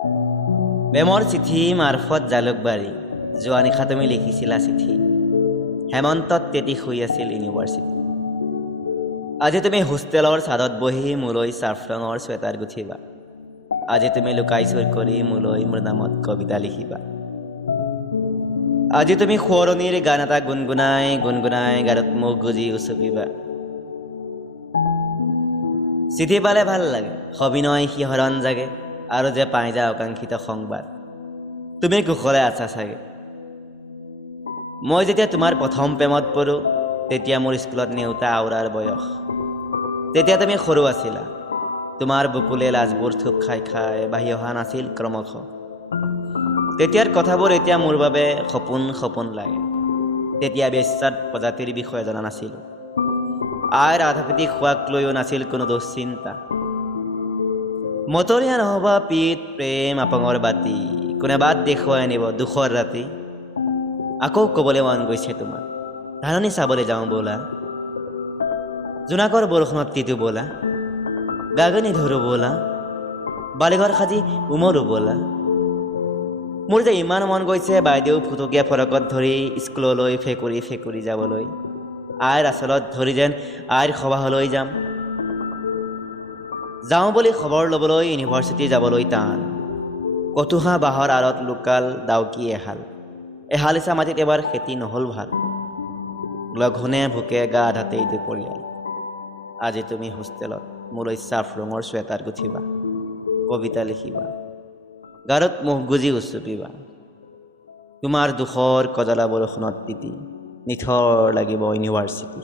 প্ৰেমৰ চিঠি মাৰফত জালুকবাৰী যোৱা নিশা তুমি লিখিছিলা চিঠি হেমন্তত তেতি শুই আছিল ইউনিভাৰ্চিটি আজি তুমি হোষ্টেলৰ ছাদত বহি মোলৈ ছাফ্ৰনৰ ছুৱেটাৰ গুঠিবা আজি তুমি লুকাই চুৰ কৰি মোলৈ মোৰ নামত কবিতা লিখিবা আজি তুমি সোঁৱৰণিৰ গান এটা গুণগুণাই গুণগুণাই গাৰত মুখ গুজি উচপিবা চিঠি পালে ভাল লাগে সবিনয় শিহৰণ জাগে আৰু যে পাই যায় আকাংক্ষিত সংবাদ তুমি কুশলে আছা চাগে মই যেতিয়া তোমাৰ প্ৰথম প্ৰেমত পৰো তেতিয়া মোৰ স্কুলত নেওতা আউৰাৰ বয়স তেতিয়া তুমি সৰু আছিলা তোমাৰ বুকুলে লাজবোৰ থুপ খাই খাই বাঢ়ি অহা নাছিল ক্ৰমশ তেতিয়াৰ কথাবোৰ এতিয়া মোৰ বাবে সপোন সপোন লাগে তেতিয়া বেশ্যাত প্ৰজাতিৰ বিষয়ে জনা নাছিলোঁ আইৰ আধাপতি খোৱাক লৈও নাছিল কোনো দুশ্চিন্তা মতৰীয়া নহবা পিত প্ৰেম আপঙৰ বাতি কোনে বাট দেখুৱাই আনিব দুখৰ ৰাতি আকৌ ক'বলৈ মন গৈছে তোমাৰ ধাননি চাবলৈ যাওঁ ব'লা জোনাকৰ বৰষুণত তিতো ব'লা গাগনি ধৰো ব'লা বালিঘৰ সাজি উমৰো ব'লা মোৰ যে ইমান মন গৈছে বাইদেউ ফুটকীয়া ফৰকত ধৰি স্কুললৈ ফেকুৰি ফেকুৰি যাবলৈ আইৰ আচলত ধৰি যেন আইৰ সবাহলৈ যাওঁ বুলি খবৰ ল'বলৈ ইউনিভাৰ্চিটি যাবলৈ টান কটুহা বাঁহৰ আঁৰত লোকাল ডাউকি এহালিচা মাটিত এবাৰ খেতি নহ'ল ভাল লঘোণে ভোকে গা আধাতেই দুপৰীয়াল আজি তুমি হোষ্টেলত মোলৈ চাফ ৰঙৰ ছুৱেটাৰ গুঠিবা কবিতা লিখিবা গাৰত মুখ গুজি উচপিবা তোমাৰ দুখৰ কজলা বৰষুণত তিতি নিথৰ লাগিব ইউনিভাৰ্চিটি